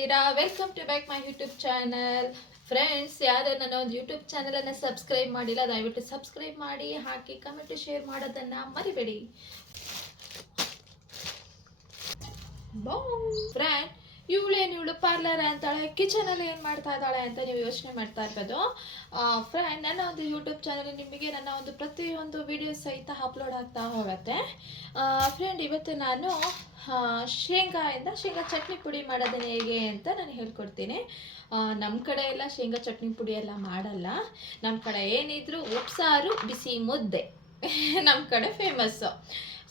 ಹೇಗಿದ್ದೀರಾ welcome to back my YouTube channel friends ಯಾರು ನನ್ನ ಒಂದು ಯೂಟ್ಯೂಬ್ ಚಾನಲನ್ನು ಸಬ್ಸ್ಕ್ರೈಬ್ ಮಾಡಿಲ್ಲ, ದಯವಿಟ್ಟು ಸಬ್ಸ್ಕ್ರೈಬ್ ಮಾಡಿ, ಹಾಕಿ ಕಮೆಂಟ್ ಶೇರ್ ಮಾಡೋದನ್ನು ಮರಿಬೇಡಿ. ಫ್ರೆಂಡ್ ಇವಳೇನು ಇವಳು ಪಾರ್ಲರ್ ಅಂತಾಳೆ ಕಿಚನಲ್ಲಿ ಏನು ಮಾಡ್ತಾ ಇದ್ದಾಳೆ ಅಂತ ನೀವು ಯೋಚನೆ ಮಾಡ್ತಾ ಇರ್ಬೋದು. ಫ್ರೆಂಡ್ ನನ್ನ ಒಂದು ಯೂಟ್ಯೂಬ್ ಚಾನಲ್ ನಿಮಗೆ ನನ್ನ ಒಂದು ಪ್ರತಿಯೊಂದು ವಿಡಿಯೋ ಸಹಿತ ಅಪ್ಲೋಡ್ ಆಗ್ತಾ ಹೋಗುತ್ತೆ. ಫ್ರೆಂಡ್ ಇವತ್ತು ನಾನು ಶೇಂಗಾಯಿಂದ ಶೇಂಗಾ ಚಟ್ನಿ ಪುಡಿ ಮಾಡೋದನ್ನ ಹೇಗೆ ಅಂತ ನಾನು ಹೇಳ್ಕೊಡ್ತೀನಿ. ನಮ್ಮ ಕಡೆ ಎಲ್ಲ ಶೇಂಗಾ ಚಟ್ನಿ ಪುಡಿ ಎಲ್ಲ ಮಾಡಲ್ಲ. ನಮ್ಮ ಕಡೆ ಏನಿದ್ರು ಉಪ್ಸಾರು, ಬಿಸಿ ಮುದ್ದೆ. ನಮ್ಮ ಕಡೆ ಫೇಮಸ್ಸು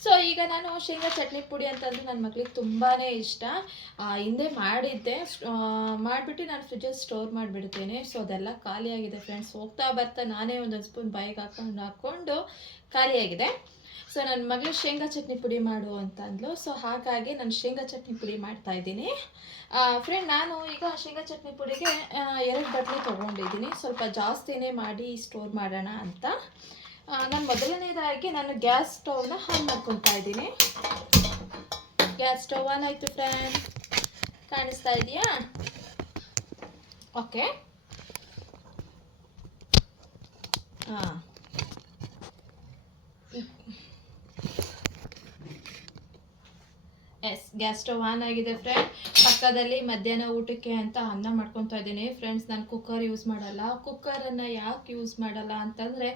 ಸೊ ಈಗ ನಾನು ಶೇಂಗಾ ಚಟ್ನಿ ಪುಡಿ ಅಂತಂದ್ರೆ ನನ್ನ ಮಕ್ಳಿಗೆ ತುಂಬಾ ಇಷ್ಟ. ಹಿಂದೆ ಮಾಡಿದ್ದೆ. ಮಾಡಿಬಿಟ್ಟು ನಾನು ಫ್ರಿಜ್ಜಲ್ಲಿ ಸ್ಟೋರ್ ಮಾಡಿಬಿಡ್ತೇನೆ. ಸೊ ಅದೆಲ್ಲ ಖಾಲಿಯಾಗಿದೆ ಫ್ರೆಂಡ್ಸ್ ಹೋಗ್ತಾ ಬರ್ತಾ ನಾನೇ ಒಂದೊಂದು ಸ್ಪೂನ್ ಬಾಯಿಗೆ ಹಾಕೊಂಡು ಹಾಕ್ಕೊಂಡು ಖಾಲಿಯಾಗಿದೆ ಸೊ ನನ್ನ ಮಗಳು ಶೇಂಗಾ ಚಟ್ನಿ ಪುಡಿ ಮಾಡು ಅಂತ ಅಂದ್ಲು ಸೊ ಹಾಗಾಗಿ ನಾನು ಶೇಂಗಾ ಚಟ್ನಿ ಪುಡಿ ಮಾಡ್ತಾ ಇದ್ದೀನಿ. ಫ್ರೆಂಡ್ ನಾನು ಈಗ ಶೇಂಗಾ ಚಟ್ನಿ ಪುಡಿಗೆ ಎರಡು ಬಟ್ಲಿ ತೊಗೊಂಡಿದ್ದೀನಿ. ಸ್ವಲ್ಪ ಜಾಸ್ತಿನೇ ಮಾಡಿ ಸ್ಟೋರ್ ಮಾಡೋಣ ಅಂತ. ನಾನು ಮೊದಲನೇದಾಗಿ ನಾನು ಗ್ಯಾಸ್ ಸ್ಟವ್ನ ಆನ್ ಮಾಡ್ಕೊತಾ ಇದ್ದೀನಿ. ಗ್ಯಾಸ್ ಸ್ಟೌವ್ ಆನ್ ಆಯಿತು ಫ್ರೆಂಡ್ ಕಾಣಿಸ್ತಾ ಇದೆಯಾ? ಓಕೆ ಹಾಂ ಎಸ್ ಗ್ಯಾಸ್ ಸ್ಟವ್ ಆನ್ ಆಗಿದೆ ಫ್ರೆಂಡ್ ಪಕ್ಕದಲ್ಲಿ ಮಧ್ಯಾಹ್ನ ಊಟಕ್ಕೆ ಅಂತ ಅನ್ನ ಮಾಡ್ಕೊತಾ ಇದ್ದೀನಿ. ಫ್ರೆಂಡ್ಸ್ ನಾನು ಕುಕ್ಕರ್ ಯೂಸ್ ಮಾಡಲ್ಲ. ಕುಕ್ಕರನ್ನು ಯಾಕೆ ಯೂಸ್ ಮಾಡಲ್ಲ ಅಂತಂದರೆ,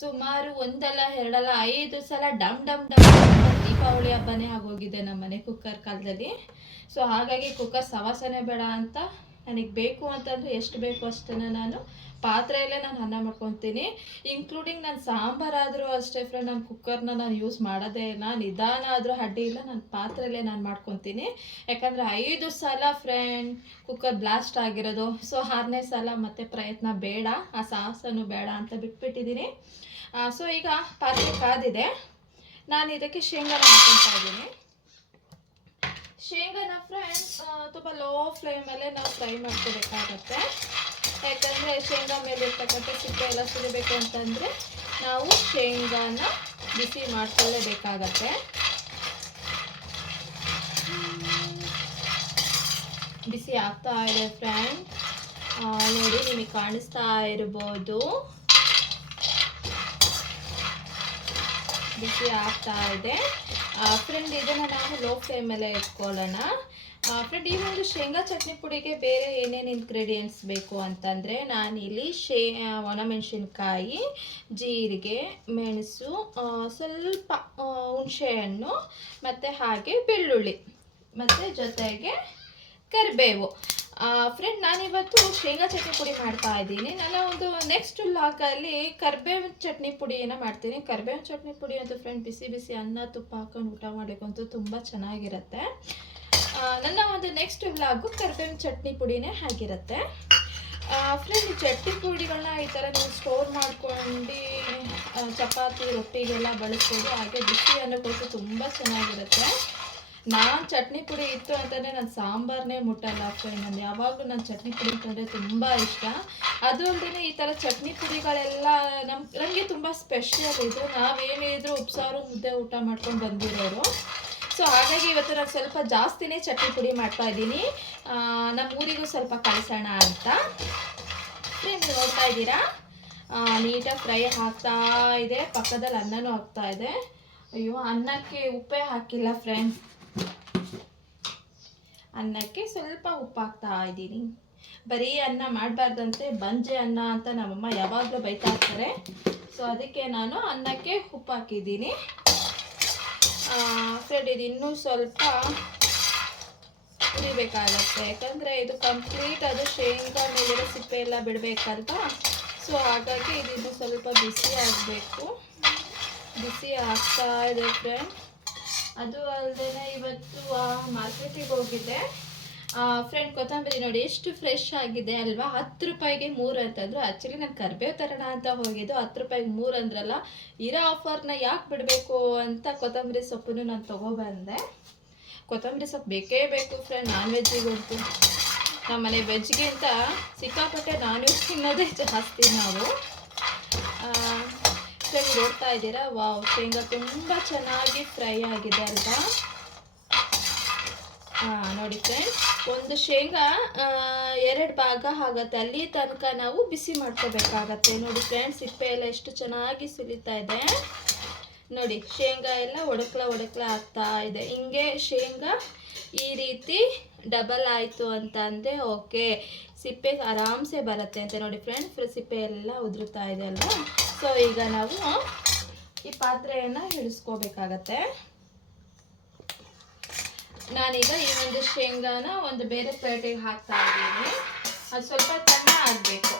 ಸುಮಾರು ಒಂದಲ್ಲ ಎರಡಲ್ಲ ಐದು ಸಲ ಡಮ್ ಡಮ್ ಡಮ್ ದೀಪಾವಳಿ ಹಬ್ಬನೇ ಆಗೋಗಿದೆ ನಮ್ಮ ಮನೆ ಕುಕ್ಕರ್ ಕಾಲದಲ್ಲಿ. ಸೊ ಹಾಗಾಗಿ ಕುಕ್ಕರ್ ಸವಾಸನೆ ಬೇಡ ಅಂತ ನನಗೆ ಬೇಕು ಅಂತಂದರೆ ಎಷ್ಟು ಬೇಕು ಅಷ್ಟನ್ನು ನಾನು ಪಾತ್ರೆಯಲ್ಲೇ ನಾನು ಅನ್ನ ಮಾಡ್ಕೊತೀನಿ. ಇನ್ಕ್ಲೂಡಿಂಗ್ ನಾನು ಸಾಂಬಾರಾದರೂ ಅಷ್ಟೇ ಫ್ರೆಂಡ್ ನಾನು ಕುಕ್ಕರ್ನ ನಾನು ಯೂಸ್ ಮಾಡೋದೇ ಇಲ್ಲ. ನಿಧಾನ ಆದರೂ ಅಡ್ಡಿ ಇಲ್ಲ, ನಾನು ಪಾತ್ರೆಯಲ್ಲೇ ನಾನು ಮಾಡ್ಕೊತೀನಿ. ಯಾಕಂದರೆ ಐದು ಸಲ ಫ್ರೆಂಡ್ ಕುಕ್ಕರ್ ಬ್ಲಾಸ್ಟ್ ಆಗಿರೋದು. ಸೊ ಆರನೇ ಸಲ ಮತ್ತೆ ಪ್ರಯತ್ನ ಬೇಡ. ಆ ಸಾಹಸನೂ ಬೇಡ ಅಂತ ಬಿಟ್ಬಿಟ್ಟಿದ್ದೀನಿ ಸೊ ಈಗ ಪಾತ್ರೆ ಕಾದಿದೆ. ನಾನು ಇದಕ್ಕೆ ಶೇಂಗಾನ ಹಾಕ್ಕೊತಾ ಇದ್ದೀನಿ. ಶೇಂಗಾನ ಫ್ರೆಂಡ್ ತುಂಬ ಲೋ ಫ್ಲೇಮಲ್ಲೇ ನಾವು ಫ್ರೈ ಮಾಡ್ಕೋಬೇಕಾಗತ್ತೆ. ಯಾಕಂದರೆ ಶೇಂಗಾ ಮೇಲೆ ಇರ್ತಕ್ಕಂಥ ಸಿಪ್ಪೆ ಎಲ್ಲ ಸುರಿಬೇಕು ಅಂತಂದರೆ ನಾವು ಶೇಂಗಾನ ಬಿಸಿ ಮಾಡ್ಕೊಳ್ಳೇಬೇಕಾಗತ್ತೆ. ಬಿಸಿ ಆಗ್ತಾ ಇದೆ ಫ್ರೆಂಡ್ ನೋಡಿ ನಿಮಗೆ ಕಾಣಿಸ್ತಾ ಇರ್ಬೋದು. ಬಿಸಿ ಆಗ್ತಾ ಇದೆ. ಫ್ರೆಂಡ್ ಇದನ್ನು ನಾವು ಲೋ ಫ್ಲೇಮಲ್ಲೇ ಇಟ್ಕೊಳ್ಳೋಣ. ಫ್ರೆಂಡ್ ಈ ಒಂದು ಶೇಂಗಾ ಚಟ್ನಿ ಪುಡಿಗೆ ಬೇರೆ ಏನೇನು ಇಂಗ್ರೀಡಿಯೆಂಟ್ಸ್ ಬೇಕು ಅಂತಂದರೆ ನಾನಿಲ್ಲಿ ಶೇ ಒಣಮೆಣಸಿನ್ಕಾಯಿ, ಜೀರಿಗೆ, ಮೆಣಸು ಸ್ವಲ್ಪ ಹುಣಸೆಹಣ್ಣು, ಮತ್ತು ಹಾಗೆ ಬೆಳ್ಳುಳ್ಳಿ, ಮತ್ತು ಜೊತೆಗೆ ಕರಿಬೇವು. ಫ್ರೆಂಡ್ ನಾನಿವತ್ತು ಶೇಂಗಾ ಚಟ್ನಿ ಪುಡಿ ಮಾಡ್ತಾ ಇದ್ದೀನಿ. ನನ್ನ ಒಂದು ನೆಕ್ಸ್ಟ್ ಲಾಕಲ್ಲಿ ಕರ್ಬೇವು ಚಟ್ನಿ ಪುಡಿಯನ್ನು ಮಾಡ್ತೀನಿ. ಕರ್ಬೇವಿನ ಚಟ್ನಿ ಪುಡಿ ಅಂತೂ ಫ್ರೆಂಡ್ ಬಿಸಿ ಬಿಸಿ ಅನ್ನ, ತುಪ್ಪ ಹಾಕೊಂಡು ಊಟ ಮಾಡಲಿಕ್ಕಂತೂ ತುಂಬ ಚೆನ್ನಾಗಿರುತ್ತೆ. ನನ್ನ ಒಂದು ನೆಕ್ಸ್ಟ್ ವ್ಲಾಗು ಕರ್ಬೇವು ಚಟ್ನಿ ಪುಡಿನೇ ಆಗಿರುತ್ತೆ. ಫ್ರೆಂಡ್ ಚಟ್ನಿ ಪುಡಿಗಳನ್ನ ಈ ಥರ ನೀವು ಸ್ಟೋರ್ ಮಾಡ್ಕೊಂಡು ಚಪಾತಿ, ರೊಟ್ಟಿಗೆಲ್ಲ ಬಳಸ್ಬೋದು. ಹಾಗೆ ಬಿಸಿ ಅನ್ನಕ್ಕೋಸ್ಕರ ತುಂಬ ಚೆನ್ನಾಗಿರುತ್ತೆ. ನಾನು ಚಟ್ನಿ ಪುಡಿ ಇತ್ತು ಅಂತಂದರೆ ನಾನು ಸಾಂಬಾರನ್ನೇ ಮುಟ್ಟಲ್ಲ ಅಕ್ಷಯ್ ನಾನು ಯಾವಾಗಲೂ ನಾನು ಚಟ್ನಿ ಪುಡಿ ಅಂತಂದರೆ ತುಂಬ ಇಷ್ಟ. ಅದು ಅಲ್ಲದೆ ಈ ಥರ ಚಟ್ನಿ ಪುಡಿಗಳೆಲ್ಲ ನಮ್ಮ ನನಗೆ ತುಂಬ ಸ್ಪೆಷಲ್ ಇದು. ನಾವೇನಿದ್ರು ಉಪ್ಸಾರು, ಮುದ್ದೆ ಊಟ ಮಾಡ್ಕೊಂಡು ಬಂದಿರೋರು. ಸೊ ಹಾಗಾಗಿ ಇವತ್ತು ನಾನು ಸ್ವಲ್ಪ ಜಾಸ್ತಿನೇ ಚಟ್ನಿ ಪುಡಿ ಮಾಡ್ತಾ ಇದ್ದೀನಿ. ನಮ್ಮ ಊರಿಗೂ ಸ್ವಲ್ಪ ಕಳಿಸೋಣ ಅಂತ. ಫ್ರೆಂಡ್ಸ್ ನೋಡ್ತಾ ಇದ್ದೀರಾ? ನೀಟಾಗಿ ಫ್ರೈ ಹಾಕ್ತಾ ಇದೆ. ಪಕ್ಕದಲ್ಲಿ ಅನ್ನನೂ ಹಾಕ್ತಾ ಇದೆ. ಅಯ್ಯೋ, ಅನ್ನಕ್ಕೆ ಉಪ್ಪೇ ಹಾಕಿಲ್ಲ ಫ್ರೆಂಡ್ ಅನ್ನಕ್ಕೆ ಸ್ವಲ್ಪ ಉಪ್ಪು ಹಾಕ್ತಾ ಇದ್ದೀನಿ. ಬರೀ ಅನ್ನ ಮಾಡಬಾರ್ದಂತೆ, ಬಂಜೆ ಅನ್ನ ಅಂತ ನಮ್ಮಮ್ಮ ಯಾವಾಗಲೂ ಬೈತಾ ಇರ್ತಾರೆ ಸೊ ಅದಕ್ಕೆ ನಾನು ಅನ್ನಕ್ಕೆ ಉಪ್ಪು ಹಾಕಿದ್ದೀನಿ. ಫ್ರೆಂಡ್ ಇದು ಇನ್ನೂ ಸ್ವಲ್ಪ ಹುರಿಬೇಕಾಗತ್ತೆ. ಯಾಕಂದರೆ ಇದು ಕಂಪ್ಲೀಟ್ ಅದು ಶೇಂಗಾ ಮೇಲಿರೋ ಸಿಪ್ಪೆ ಎಲ್ಲ ಬಿಡಬೇಕಲ್ವ? ಸೊ ಹಾಗಾಗಿ ಇದು ಸ್ವಲ್ಪ ಬಿಸಿ ಆಗಬೇಕು. ಬಿಸಿ ಆಗ್ತಾ ಇದೆ ಫ್ರೆಂಡ್ ಅದು ಅಲ್ಲದೆ ಇವತ್ತು ಮಾರ್ಕೆಟಿಗೆ ಹೋಗಿದ್ದೆ. ಫ್ರೆಂಡ್ ಕೊತ್ತಂಬರಿ ನೋಡಿ, ಎಷ್ಟು ಫ್ರೆಶ್ ಆಗಿದೆ ಅಲ್ವಾ? ಹತ್ತು ರೂಪಾಯಿಗೆ ಮೂರು ಅಂತಂದ್ರು. ಆ್ಯಕ್ಚುಲಿ ನಾನು ಕರ್ಬೇವು ತರೋಣ ಅಂತ ಹೋಗಿದ್ದು. ಹತ್ತು ರೂಪಾಯಿಗೆ ಮೂರು ಅಂದ್ರಲ್ಲ, ಇರೋ ಆಫರ್ನ ಯಾಕೆ ಬಿಡಬೇಕು ಅಂತ ಕೊತ್ತಂಬರಿ ಸೊಪ್ಪನ್ನು ನಾನು ತೊಗೊಬಂದೆ. ಕೊತ್ತಂಬರಿ ಸೊಪ್ಪು ಬೇಕೇ ಬೇಕು ಫ್ರೆಂಡ್ ನಾನ್ ವೆಜ್ಜಿಗಂತೂ ನಮ್ಮ ಮನೆ ವೆಜ್ಗಿಂತ ಸಿಕ್ಕಾಪಟ್ಟೆ ನಾನ್ ವೆಜ್ ತಿನ್ನೋದೇ ಜಾಸ್ತಿ ನಾವು. ಫ್ರೆಂಡ್ ನೋಡ್ತಾ ಇದ್ದೀರಾ? ವಾವ್ ಶೇಂಗಾ ತುಂಬ ಚೆನ್ನಾಗಿ ಫ್ರೈ ಆಗಿದೆ ಅಲ್ವಾ? ಹಾಂ, ನೋಡಿ ಫ್ರೆಂಡ್ಸ್ ಒಂದು ಶೇಂಗಾ ಎರಡು ಭಾಗ ಆಗತ್ತೆ. ಅಲ್ಲಿ ತನಕ ನಾವು ಬಿಸಿ ಮಾಡ್ಕೋಬೇಕಾಗತ್ತೆ. ನೋಡಿ ಫ್ರೆಂಡ್ಸ್ ಸಿಪ್ಪೆ ಎಲ್ಲ ಎಷ್ಟು ಚೆನ್ನಾಗಿ ಸುಲಿತಾ ಇದೆ. ನೋಡಿ, ಶೇಂಗಾ ಎಲ್ಲ ಒಡಕ್ಲ ಒಡಕ್ಲ ಆಗ್ತಾ ಇದೆ. ಹಿಂಗೆ ಶೇಂಗಾ ಈ ರೀತಿ ಡಬಲ್ ಆಯಿತು ಅಂತ ಅಂದರೆ ಓಕೆ ಸಿಪ್ಪೆ ಆರಾಮ್ಸೆ ಬರುತ್ತೆ ಅಂತ ನೋಡಿ ಫ್ರೆಂಡ್ಸ್ ಸಿಪ್ಪೆ ಎಲ್ಲ ಉದುರುತ್ತಾ ಇದೆ ಅಲ್ವಾ? ಸೊ ಈಗ ನಾವು ಈ ಪಾತ್ರೆಯನ್ನು ಇಳಿಸ್ಕೋಬೇಕಾಗತ್ತೆ. ನಾನೀಗ ಈ ಒಂದು ಶೇಂಗಾನ ಒಂದು ಬೇರೆ ಪ್ಲೇಟಿಗೆ ಹಾಕ್ತಾ ಇದ್ದೀನಿ. ಅದು ಸ್ವಲ್ಪ ತಣ್ಣ ಆಗಬೇಕು.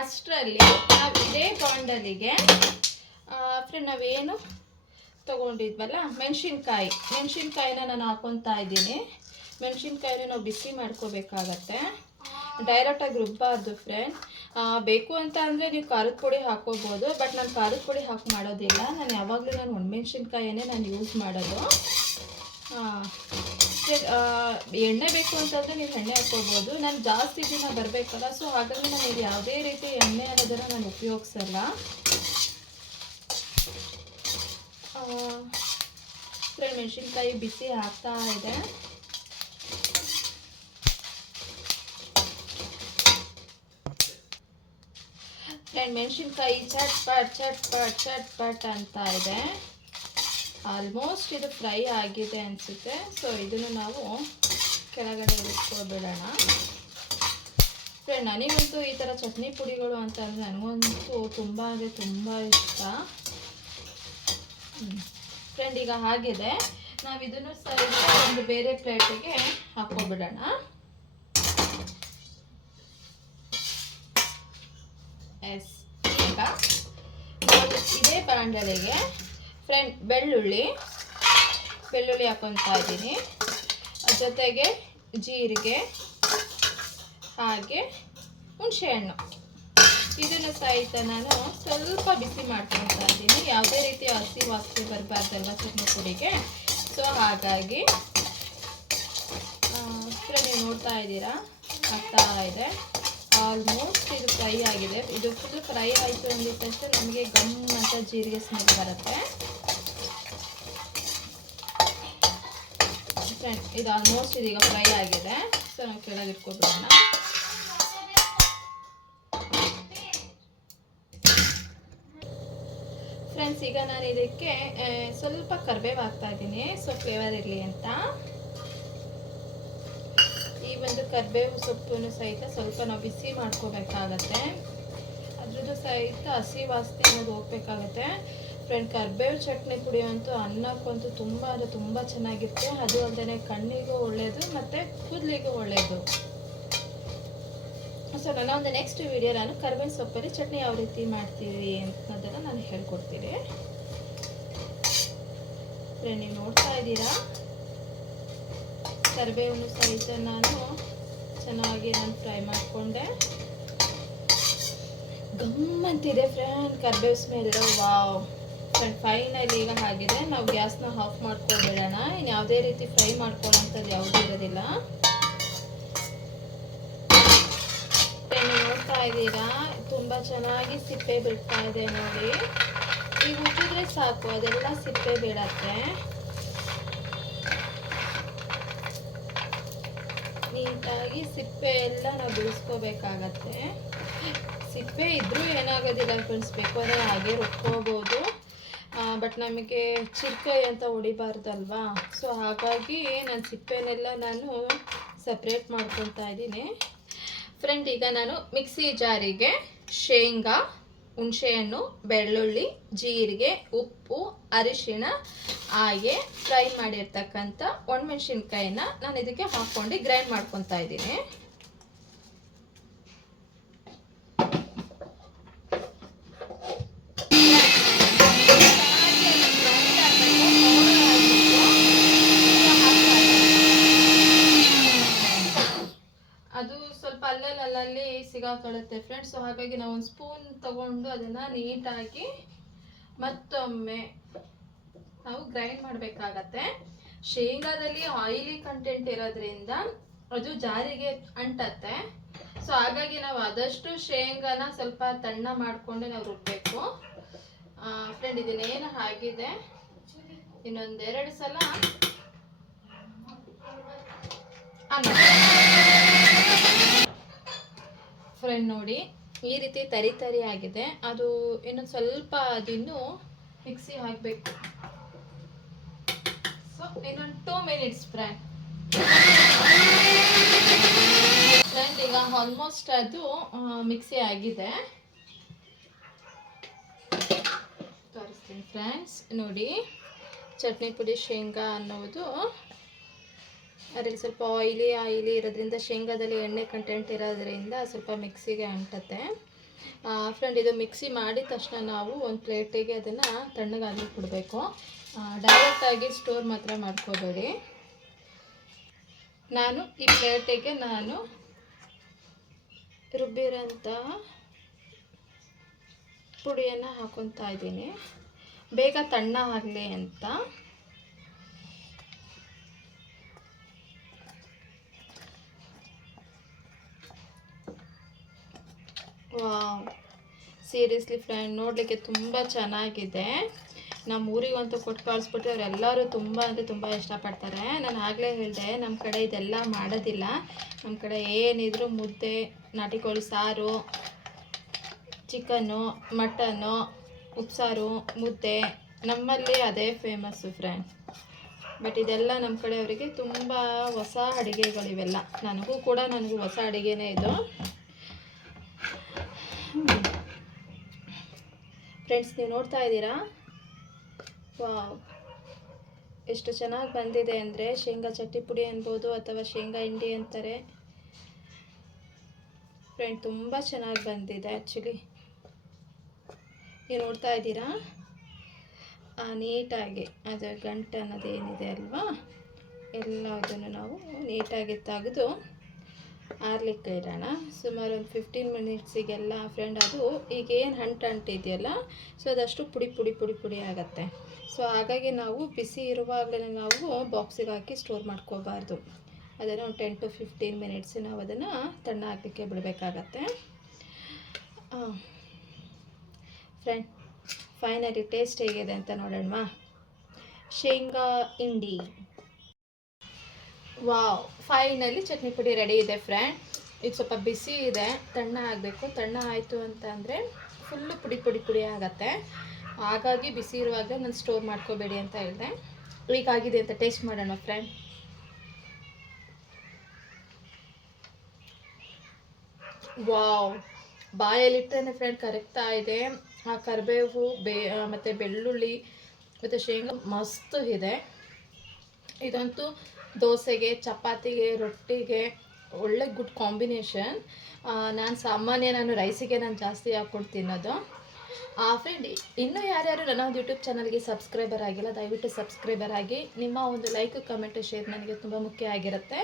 ಅಷ್ಟರಲ್ಲಿ ನಾವು ಇದೇ ಬಾಂಡಲಿಗೆ ಫ್ರೆಂಡ್ ನಾವೇನು ತೊಗೊಂಡಿದ್ವಲ್ಲ, ಮೆಣಸಿನ್ಕಾಯಿ. ಮೆಣಸಿನ್ಕಾಯಿನ ನಾನು ಹಾಕೊತಾ ಇದ್ದೀನಿ. ಮೆಣಸಿನ್ಕಾಯಿನ ನಾವು ಬಿಸಿ ಮಾಡ್ಕೋಬೇಕಾಗತ್ತೆ. ಡೈರೆಕ್ಟಾಗಿ ರುಬ್ಬಾರ್ದು ಫ್ರೆಂಡ್ ಬೇಕು ಅಂತ ಅಂದರೆ ನೀವು ಖಾರದ ಪುಡಿ ಹಾಕೋಬೋದು ಬಟ್ ನಾನು ಖಾರದ ಪುಡಿ ಹಾಕಿ ಮಾಡೋದಿಲ್ಲ. ನಾನು ಯಾವಾಗಲೂ ನಾನು ಒಣಮೆಣ್ಸಿನ್ಕಾಯನ್ನೇ ನಾನು ಯೂಸ್ ಮಾಡೋದು. ಎಣ್ಣೆ ಬೇಕು ಅಂತಂದರೆ ನೀವು ಎಣ್ಣೆ ಹಾಕ್ಕೋಬೋದು ನಾನು ಜಾಸ್ತಿ ದಿನ ಬರಬೇಕಲ್ಲ ಸೊ ಹಾಗಾಗಿ ನಾನು ಇದು ಯಾವುದೇ ರೀತಿ ಎಣ್ಣೆ ಅನ್ನೋದನ್ನು ನಾನು ಉಪಯೋಗಿಸಲ್ಲ. ಫ್ರೆಂಡ್ ಮೆಣಸಿನ್ಕಾಯಿ ಬಿಸಿ ಆಗ್ತಾ ಇದೆ. ಫ್ರೆಂಡ್ ಮೆಣಸಿನ್ಕಾಯಿ ಚಟ್ ಪಟ್ ಚಟ್ ಪಟ್ ಚಟ್ ಪಟ್ ಅಂತ ಇದೆ ಆಲ್ಮೋಸ್ಟ್ ಇದು ಫ್ರೈ ಆಗಿದೆ ಅನಿಸುತ್ತೆ ಸೊ ಇದನ್ನು ನಾವು ಕೆಳಗಡೆ ಇಳಿಸ್ಕೊಬಿಡೋಣ ಫ್ರೆಂಡ್ ನನಗಂತೂ ಈ ಥರ ಚಟ್ನಿ ಪುಡಿಗಳು ಅಂತ ಅಂದರೆ ನನಗಂತೂ ತುಂಬ ಅಂದರೆ ತುಂಬ ಇಷ್ಟ. ಫ್ರೆಂಡ್ ಈಗ ಆಗಿದೆ ನಾವು ಇದನ್ನು ಸೈಡ್ ಒಂದು ಬೇರೆ ಪ್ಲೇಟಿಗೆ ಹಾಕ್ಕೊಬಿಡೋಣ. ಎಸ್. ನಾವು ಇದೇ ಬಾಂಡಲಿಗೆ ಫ್ರೆಂಡ್, ಬೆಳ್ಳುಳ್ಳಿ. ಬೆಳ್ಳುಳ್ಳಿ ಹಾಕೊತಾ ಇದ್ದೀನಿ. ಜೊತೆಗೆ ಜೀರಿಗೆ, ಹಾಗೆ ಹುಣಸೆಹಣ್ಣು. ಇದನ್ನು ಸಹಿತ ನಾನು ಸ್ವಲ್ಪ ಬಿಸಿ ಮಾಡ್ಕೊತಾ ಇದ್ದೀನಿ. ಯಾವುದೇ ರೀತಿಯ ಹಸಿ ವಾಸನೆ ಬರಬಾರ್ದಲ್ವ ಚಿಕ್ಕ ಪುಡಿಗೆ? ಸೊ ಹಾಗಾಗಿ ನೀವು ನೋಡ್ತಾ ಇದ್ದೀರಾ? ಆಗ್ತಾ ಇದೆ. ಆಲ್ಮೋಸ್ಟ್ ಇದು ಫ್ರೈ ಆಗಿದೆ. ಇದು ಫುಲ್ ಫ್ರೈ ಆಯಿತು ಅಂದಿದ ತಕ್ಷಣ ನಮಗೆ ಗಮ್ ಅಂತ ಜೀರಿಗೆ ಸ್ಮೆಲ್ ಬರುತ್ತೆ. ಫ್ರೆಂಡ್ ಇದು ಆಲ್ಮೋಸ್ಟ್ ಇದೀಗ ಫ್ರೈ ಆಗಿದೆ. ಸೊ ನಾವು ಕೆಳಗೆ ಇಟ್ಕೊಬಿಡೋಣ. ಫ್ರೆಂಡ್ಸ್ ಈಗ ನಾನು ಇದಕ್ಕೆ ಸ್ವಲ್ಪ ಕರಿಬೇವು ಹಾಕ್ತಾ ಇದ್ದೀನಿ. ಸೊ ಫ್ಲೇವರ್ ಇರಲಿ ಅಂತ. ಈ ಒಂದು ಕರಿಬೇವು ಸೊಪ್ಪನ್ನು ಸಹಿತ ಸ್ವಲ್ಪ ನಾವು ಬಿಸಿ ಮಾಡ್ಕೋಬೇಕಾಗತ್ತೆ. ಅದ್ರದ್ದು ಸಹಿತ ಹಸಿ ವಾಸನೆ ಅನ್ನೋದು ಹೋಗ್ಬೇಕಾಗತ್ತೆ. ಫ್ರೆಂಡ್ ಕರಿಬೇವು ಚಟ್ನಿ ಪುಡಿ ಅಂತೂ ಅನ್ನಕ್ಕಂತೂ ತುಂಬ ಅಂದರೆ ತುಂಬ ಚೆನ್ನಾಗಿರುತ್ತೆ. ಅದು ಅಲ್ಲದೆ ಕಣ್ಣಿಗೂ ಒಳ್ಳೆಯದು ಮತ್ತು ಕೂದಲಿಗೂ ಒಳ್ಳೆಯದು ಸೊ ನನ್ನ ಒಂದು ನೆಕ್ಸ್ಟ್ ವಿಡಿಯೋ ನಾನು ಕರ್ಬೇವು ಸೊಪ್ಪಲ್ಲಿ ಚಟ್ನಿ ಯಾವ ರೀತಿ ಮಾಡ್ತೀವಿ ಅನ್ನೋದನ್ನು ನಾನು ಹೇಳ್ಕೊಡ್ತೀನಿ. ಫ್ರೆಂಡ್ ನೀವು ನೋಡ್ತಾ ಇದ್ದೀರಾ? ಕರಿಬೇವನ್ನು ಸಹಿತ ನಾನು ಚೆನ್ನಾಗಿ ನಾನು ಫ್ರೈ ಮಾಡಿಕೊಂಡೆ. ಗಮ್ಮಂತಿದೆ ಫ್ರೆಂಡ್ ಕರಿಬೇವು ಸ್ಮೆಲ್ ವಾವ್. ಫ್ರೆಂಡ್ ಫೈನಲ್ಲಿ ಈಗ ಆಗಿದೆ ನಾವು ಗ್ಯಾಸ್ನ ಆಫ್ ಮಾಡ್ಕೊಳ್ಬಿಡೋಣ ಇನ್ನು ಯಾವುದೇ ರೀತಿ ಫ್ರೈ ಮಾಡ್ಕೊಳ್ಳೋಂಥದ್ದು ಯಾವುದೂ ಇರೋದಿಲ್ಲ. ನೋಡ್ತಾ ಇದ್ದೀರಾ? ತುಂಬ ಚೆನ್ನಾಗಿ ಸಿಪ್ಪೆ ಬಿಡ್ತಾ ಇದೆ ನೋಡಿ. ಈಗ ಉಜ್ಜಿದ್ರೆ ಸಾಕು, ಅದೆಲ್ಲ ಸಿಪ್ಪೆ ಬೀಳತ್ತೆ ನೀಟಾಗಿ ಸಿಪ್ಪೆ ಎಲ್ಲ ನಾವು ಬಿಡಿಸ್ಕೋಬೇಕಾಗತ್ತೆ. ಸಿಪ್ಪೆ ಇದ್ದರೂ ಏನಾಗೋದಿಲ್ಲ ಫ್ರೆಂಡ್ಸ್ ಬೇಕಾದ್ರೆ ಹಾಗೆ ರುಬ್ಕೋಬೋದು. ಬಟ್ ನಮಗೆ ಚಿರ್ಕಾಯಿ ಅಂತ ಹೊಡಿಬಾರ್ದಲ್ವಾ? ಸೊ ಹಾಗಾಗಿ ನಾನು ಸಿಪ್ಪೆನೆಲ್ಲ ನಾನು ಸಪ್ರೇಟ್ ಮಾಡ್ಕೊತಾ ಇದ್ದೀನಿ. ಫ್ರೆಂಡ್ ಈಗ ನಾನು ಮಿಕ್ಸಿ ಜಾರಿಗೆ ಶೇಂಗಾ ಹುಣಸೆಹಣ್ಣು, ಬೆಳ್ಳುಳ್ಳಿ, ಜೀರಿಗೆ, ಉಪ್ಪು, ಅರಿಶಿಣ, ಹಾಗೆ ಫ್ರೈ ಮಾಡಿರ್ತಕ್ಕಂಥ ಒಣಮೆಣಸಿನ್ಕಾಯಿನ ನಾನು ಇದಕ್ಕೆ ಹಾಕ್ಕೊಂಡು ಗ್ರೈಂಡ್ ಮಾಡ್ಕೊತಾ ಇದ್ದೀನಿ. ಅಲ್ಲಲ್ಲಿ ಅಲ್ಲಲ್ಲಿ ಸಿಗಾಕೊಳ್ಳುತ್ತೆ ಫ್ರೆಂಡ್ಸ್ ಸೊ ಹಾಗಾಗಿ ನಾವು ಒಂದು ಸ್ಪೂನ್ ತಗೊಂಡು ಅದನ್ನು ನೀಟಾಗಿ ಮತ್ತೊಮ್ಮೆ ನಾವು ಗ್ರೈಂಡ್ ಮಾಡಬೇಕಾಗತ್ತೆ. ಶೇಂಗಾದಲ್ಲಿ ಆಯಿಲಿ ಕಂಟೆಂಟ್ ಇರೋದ್ರಿಂದ ಅದು ಜಾರಿಗೆ ಅಂಟತ್ತೆ. ಸೊ ಹಾಗಾಗಿ ನಾವು ಆದಷ್ಟು ಶೇಂಗಾನ ಸ್ವಲ್ಪ ತಣ್ಣ ಮಾಡಿಕೊಂಡು ನಾವು ರುಬ್ಬಬೇಕು ಫ್ರೆಂಡ್ ಇದನ್ನೇನು ಆಗಿದೆ? ಇನ್ನೊಂದೆರಡು ಸಲ ಅನ್ನ. ನೋಡಿ ಈ ರೀತಿ ತರಿ ತರಿ ಆಗಿದೆ. ಅದು ಇನ್ನೊಂದು ಸ್ವಲ್ಪ ಅದಿನ್ನು ಮಿಕ್ಸಿ ಹಾಕಬೇಕು. ಸೊ ಇನ್ನೊಂದು ಟೂ ಮಿನಿಟ್ಸ್ ಫ್ರೆಂಡ್ ಫ್ರೆಂಡ್ ಈಗ ಆಲ್ಮೋಸ್ಟ್ ಅದು ಮಿಕ್ಸಿ ಆಗಿದೆ. ತೋರಿಸ್ತೀನಿ ಫ್ರೆಂಡ್ಸ್ ನೋಡಿ, ಚಟ್ನಿ ಪುಡಿ, ಶೇಂಗಾ ಅನ್ನೋದು ಅದರಲ್ಲಿ ಸ್ವಲ್ಪ ಆಯಿಲಿ ಆಯಿಲಿ ಇರೋದ್ರಿಂದ ಶೇಂಗಾದಲ್ಲಿ ಎಣ್ಣೆ ಕಂಟೆಂಟ್ ಇರೋದ್ರಿಂದ ಸ್ವಲ್ಪ ಮಿಕ್ಸಿಗೆ ಅಂಟತ್ತೆ. ಫ್ರೆಂಡ್ ಇದು ಮಿಕ್ಸಿ ಮಾಡಿದ ತಕ್ಷಣ ನಾವು ಒಂದು ಪ್ಲೇಟಿಗೆ ಅದನ್ನು ತಣ್ಣಗಾಗಿ ಕೊಡಬೇಕು. ಡೈರೆಕ್ಟಾಗಿ ಸ್ಟೋರ್ ಮಾತ್ರ ಮಾಡ್ಕೋಬೇಡಿ. ನಾನು ಈ ಪ್ಲೇಟಿಗೆ ನಾನು ರುಬ್ಬಿರೋಂಥ ಪುಡಿಯನ್ನು ಹಾಕೊತಾ ಇದ್ದೀನಿ. ಬೇಗ ತಣ್ಣ ಆಗಲಿ ಅಂತ. ಸೀರಿಯಸ್ಲಿ ಫ್ರೆಂಡ್ ನೋಡಲಿಕ್ಕೆ ತುಂಬ ಚೆನ್ನಾಗಿದೆ. ನಮ್ಮ ಊರಿಗಂತೂ ಕೊಟ್ಟು ಕಳಿಸ್ಬಿಟ್ಟು ಅವರೆಲ್ಲರೂ ತುಂಬ ಅಂದರೆ ತುಂಬ ಇಷ್ಟಪಡ್ತಾರೆ. ನಾನು ಆಗಲೇ ಹೇಳಿದೆ ನಮ್ಮ ಕಡೆ ಇದೆಲ್ಲ ಮಾಡೋದಿಲ್ಲ. ನಮ್ಮ ಕಡೆ ಏನಿದ್ರು ಮುದ್ದೆ, ನಾಟಿಕೋಳಿ ಸಾರು, ಚಿಕನ್ನು, ಮಟನ್ನು, ಉಪ್ಸಾರು, ಮುದ್ದೆ, ನಮ್ಮಲ್ಲಿ ಅದೇ ಫೇಮಸ್ಸು ಫ್ರೆಂಡ್ ಬಟ್ ಇದೆಲ್ಲ ನಮ್ಮ ಕಡೆ ಅವರಿಗೆ ತುಂಬ ಹೊಸ ಅಡುಗೆಗಳಿವೆಲ್ಲ. ನನಗೂ ಕೂಡ ನನಗೂ ಹೊಸ ಅಡುಗೆನೇ ಇದು. ಫ್ರೆಂಡ್ಸ್ ನೀವು ನೋಡ್ತಾ ಇದ್ದೀರಾ? ಎಷ್ಟು ಚೆನ್ನಾಗಿ ಬಂದಿದೆ ಅಂದರೆ ಶೇಂಗಾ ಚಟ್ನಿ ಪುಡಿ ಅನ್ಬೋದು ಅಥವಾ ಶೇಂಗಾ ಹಿಂಡಿ ಅಂತಾರೆ. ಫ್ರೆಂಡ್ ತುಂಬ ಚೆನ್ನಾಗಿ ಬಂದಿದೆ ಆ್ಯಕ್ಚುಲಿ ನೀವು ನೋಡ್ತಾ ಇದ್ದೀರಾ? ನೀಟಾಗಿ. ಅದು ಗಂಟು ಅನ್ನೋದು ಏನಿದೆ ಅಲ್ವಾ? ಎಲ್ಲದನ್ನು ನಾವು ನೀಟಾಗಿ ತೆಗೆದು ಆರ್ಲಿಕ್ಕೆ ಇಡೋಣ. ಸುಮಾರು ಒಂದು ಫಿಫ್ಟೀನ್ ಮಿನಿಟ್ಸಿಗೆಲ್ಲ ಫ್ರೆಂಡ್ ಅದು ಈಗ ಏನು ಅಂಟು ಅಂಟಿದೆಯಲ್ಲ ಸೊ ಅದಷ್ಟು ಪುಡಿ ಪುಡಿ ಪುಡಿ ಪುಡಿ ಆಗುತ್ತೆ. ಸೊ ಹಾಗಾಗಿ ನಾವು ಬಿಸಿ ಇರುವಾಗಲೇ ನಾವು ಬಾಕ್ಸಿಗೆ ಹಾಕಿ ಸ್ಟೋರ್ ಮಾಡ್ಕೋಬಾರ್ದು. ಅದನ್ನು ಒಂದು ಟೆನ್ ಟು ಫಿಫ್ಟೀನ್ ಮಿನಿಟ್ಸ್ ನಾವು ಅದನ್ನು ತಣ್ಣ ಹಾಕಲಿಕ್ಕೆ ಬಿಡಬೇಕಾಗತ್ತೆ. ಫ್ರೆಂಡ್ ಫೈನಲಿ ಟೇಸ್ಟ್ ಹೇಗಿದೆ ಅಂತ ನೋಡೋಣವಾ? ಶೇಂಗಾ ಇಂಡಿ ವಾವ್ ಫೈನಲಿ ಚಟ್ನಿ ಪುಡಿ ರೆಡಿ ಇದೆ ಫ್ರೆಂಡ್ ಇದು ಸ್ವಲ್ಪ ಬಿಸಿ ಇದೆ, ತಣ್ಣ ಆಗಬೇಕು. ತಣ್ಣ ಆಯಿತು ಅಂತ ಅಂದರೆ ಫುಲ್ಲು ಪುಡಿ ಪುಡಿ ಪುಡಿ ಆಗುತ್ತೆ. ಹಾಗಾಗಿ ಬಿಸಿ ಇರುವಾಗ ನಾನು ಸ್ಟೋರ್ ಮಾಡ್ಕೋಬೇಡಿ ಅಂತ ಹೇಳಿದೆ. ಆಗಿದೆ ಅಂತ ಟೇಸ್ಟ್ ಮಾಡೋಣ ಫ್ರೆಂಡ್ ವಾವ್ ಬಾಯಲ್ಲಿಟ್ಟರೆ ಫ್ರೆಂಡ್ ಕರೆಕ್ಟಾಗಿದೆ ಆ ಕರಿಬೇವು, ಬೇ ಮತ್ತು ಬೆಳ್ಳುಳ್ಳಿ, ಮತ್ತು ಶೇಂಗಾ, ಮಸ್ತು ಇದೆ. ಇದಂತೂ ದೋಸೆಗೆ, ಚಪಾತಿಗೆ, ರೊಟ್ಟಿಗೆ, ಒಳ್ಳೆ ಗುಡ್ ಕಾಂಬಿನೇಷನ್. ನಾನು ಸಾಮಾನ್ಯ ನಾನು ರೈಸಿಗೆ ನಾನು ಜಾಸ್ತಿ ಹಾಕ್ಕೊಂಡು ತಿನ್ನೋದು. ಆ ಫ್ರೆಂಡ್ ಇನ್ನೂ ಯಾರ್ಯಾರು ನನ್ನ ಒಂದು ಯೂಟ್ಯೂಬ್ ಚಾನಲ್ಗೆ ಸಬ್ಸ್ಕ್ರೈಬರ್ ಆಗಿಲ್ಲ, ದಯವಿಟ್ಟು ಸಬ್ಸ್ಕ್ರೈಬರ್ ಆಗಿ. ನಿಮ್ಮ ಒಂದು ಲೈಕ್ ಕಮೆಂಟ್ ಶೇರ್ ನನಗೆ ತುಂಬ ಮುಖ್ಯ ಆಗಿರುತ್ತೆ.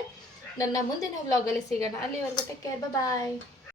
ನನ್ನ ಮುಂದಿನ ವ್ಲಾಗಲ್ಲಿ ಸಿಗೋಣ. ಅಲ್ಲಿವರೆಗೂ ಟೇಕ್ ಕೇರ್ ಬಾಯ್